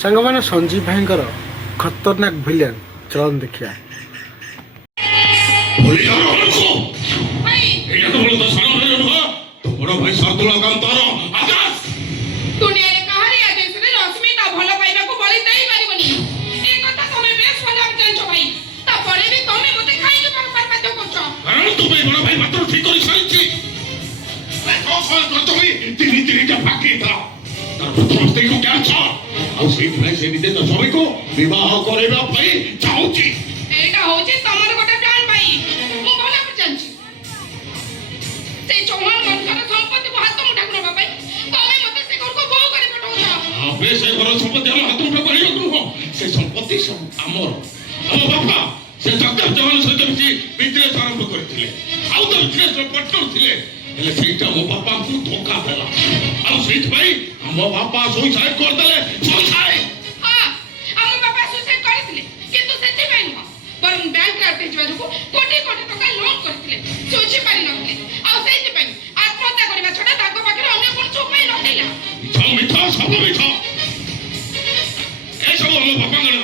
ସାଙ୍ଗମାନେ ସଞ୍ଜୀବ ଭାଇଙ୍କର ଖତରନାକ ଭିଲିଆନ ଚଳନ ଦେଖିବା। विवाह करबा पई चाहूची एटा होची तमर गोटे प्लान भाई मु भला पर जानची से चौहान घर संपत्ति को हाथ मुठा करबा भाई तमे मते से घर को बहु करे पठाउछ अबे से घर संपत्ति हम हाथ मुठा करियो को से संपत्ति सब हमर हम बापा से डॉक्टर जवान सहित मिसी बिजनेस आरंभ करथिले आउ तो बिजनेस पार्टनर थिले हेले सेटा मो बापा को धोखा देला आउ सेठ भाई हम बापा सुसाइड कर देले सुसाइड बैंक राते को कोटी कोटी टका लोन करथिले सोची पारि नथिले आ सेति पई आत्महत्या करबा छडा ताको पाखरे अन्य कोन चोपाई नथिला मिठा सब मिठा ए सब हम बापा गण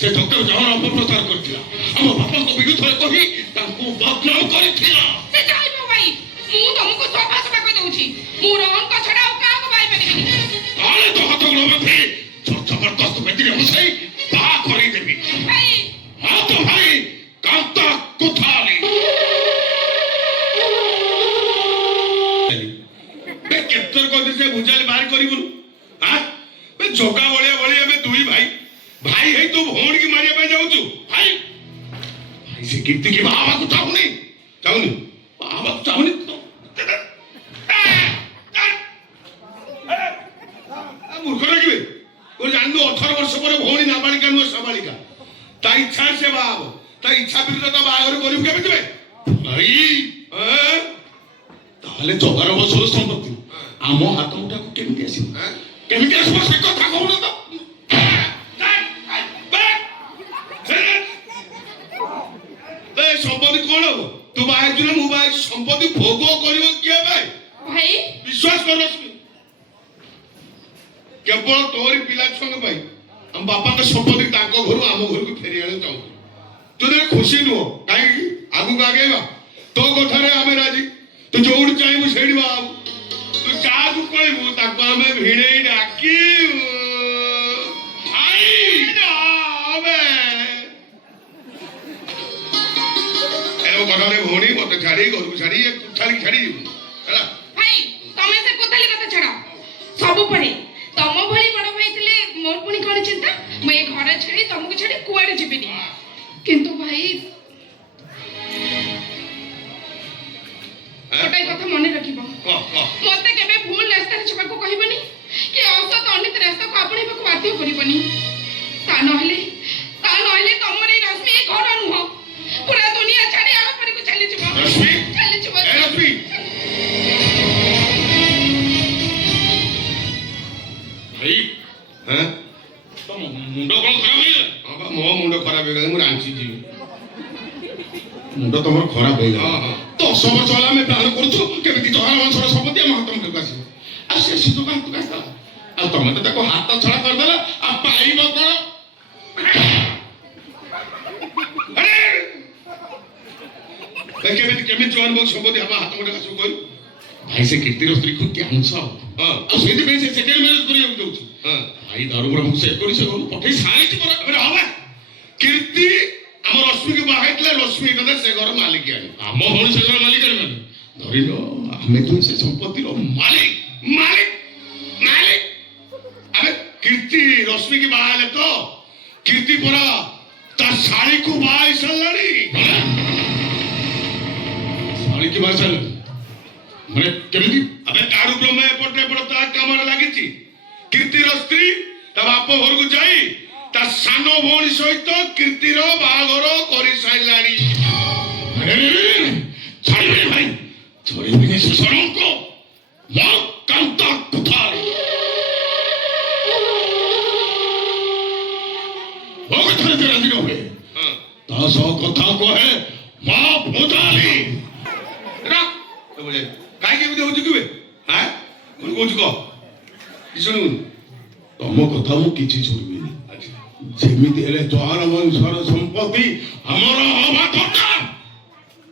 से डॉक्टर जहां अपप्रचार करथिला हम बापा को विरुद्ध रे कहि ताको बदनाम करथिला से जाइबो भाई मु तुमको सोफा सोफा कहि दउची मु रोहन को छडा का को भाई परिबिनी आले तो हाथ गण में जबरदस्त बेटी हम सही बा करि देबी भाई हां तो भाई कांता कुथाली बे केतर को से बुझाले बाहर करिबु हां बे जोगा बळिया बळिया बे दुई भाई भाई है तू भोण की मारिया पे जाऊ तू भाई भाई से कीर्ति की बाबा को चाहुनी बाबा को चाहुनी मूर्ख लगिबे ओ जानू 18 वर्ष पर भोणी नाबालिका नु साबालिका ता इच्छा से बाबा ता इच्छा विरुद्ध तो बाहर करिम केबे दिबे भाई ताले जगार बसर संपत्ति आम हाथ मुठा को केमिति आसीबो से कथा कहू न तो ए संपत्ति कोन हो तू बाहर जुना मु बाहर संपत्ति भोग करिवो के भाई विश्वास कर लक्ष्मी केवल तोरी पिला छंग भाई हम बापा का संपत्ति ताको घर आम घर को फेरी आने चाहू तुझे खुशी नुह कहीं आगू आगेगा तो कथारे आमे राजी तू जोड़ चाहिए सेड़ी बाबू तू चाहू कहबू ताको आमे भिड़े डाकी भाई आबे एओ कथारे भोणी मते छाड़ी घर को छाड़ी एक छाड़ी हैला भाई तमे से कोथाली कथा छडा सब पड़े तम भली बड़ भाई थिले मोर पुनी कोन चिंता मैं घर छड़ी तुमको छड़ी कुआडे जिबिनी किंतु भाई गोटाई कथा मने रखिबो मते केबे भूल रास्ता रे छबा को कहिबनी कि औसत अनित रास्ता को आपणे को बाध्य करिबनी ता नहले तमरे रश्मि घर नुह पूरा दुनिया छाड़ी आरो परी को चली जिबो रश्मि ए रश्मि भाई हैं तो मुंडो कोन खराब है हां मो मुंडो खराब है मु रांची जी मुंडो तमर खराब है हां तो सब चला में प्लान करछु केमिति तोहरा वंशर संपत्ति हम खत्म कर आसी आ से सितो का तू का आ तमे तो ताको हाथ छड़ा कर देला आ पाइबो कोन अरे केमिति जवान बो संपत्ति हम हाथ मुठा कासु कोइ भाई से कीर्ति स्त्री को क्या आंसो हां आ सेति में से सेटल मैरिज करियो दउछु हां भाई दारू बड़ा मुख सेट करी से पठे साइज पर अरे हवा कीर्ति हमर रश्मि के बाहेतले रश्मि कदे से घर मालिक आनी हम होनी से घर मालिक आनी धरि लो हमें तो से संपत्ति रो मालिक अरे कीर्ति रश्मि के बाहेले तो कीर्ति परा ता साड़ी को बाई सलड़ी साड़ी की बाई सलड़ी माने केमिति अबे तारू ब्रह्म एपटे ता कामर लागिची कीर्तिर स्त्री ता बाप घर को जाई ता सानो भोणी सहित कीर्तिर बाघर करि साइलानी अरे छाड़ी भाई छोड़ी बिने सुसरम को ला कांता कुथाली वो कथरे तेरा दिन होए हां ता सो कथा को है मां भोताली रख तो बोले काय के होजु किबे हां कोन को किसनु तम कथा କଥା ମୁଁ କିଛି ଶୁଣିବିନି। ଯେମିତି ହେଲେ ଚହର ବଂଶର ସମ୍ପତ୍ତି ଆମର ହବା ଦରକାର।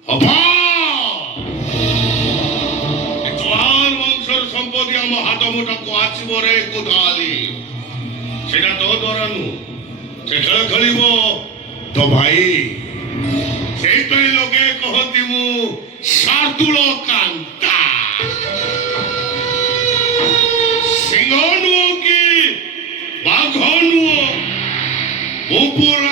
ହବା ଚହର ବଂଶର ସମ୍ପତ୍ତି ଆମ ହାତ ମୁଠାକୁ ଆସିବ ରେ କୋଦାଲି। ସେଟା ତୋ ଦ୍ୱାରା ନୁହଁ। ସେ ଖେଳ ଖେଳିବ ତ ଭାଇ। ସେଇପାଇଁ ଲୋକେ କହନ୍ତି ମୁଁ ଶାର୍ଦୁଳ କାନ୍ତା। ସିଂହ ନୁହଁ କି ବାଘ ନୁହଁ, ମୁଁ ପୁରା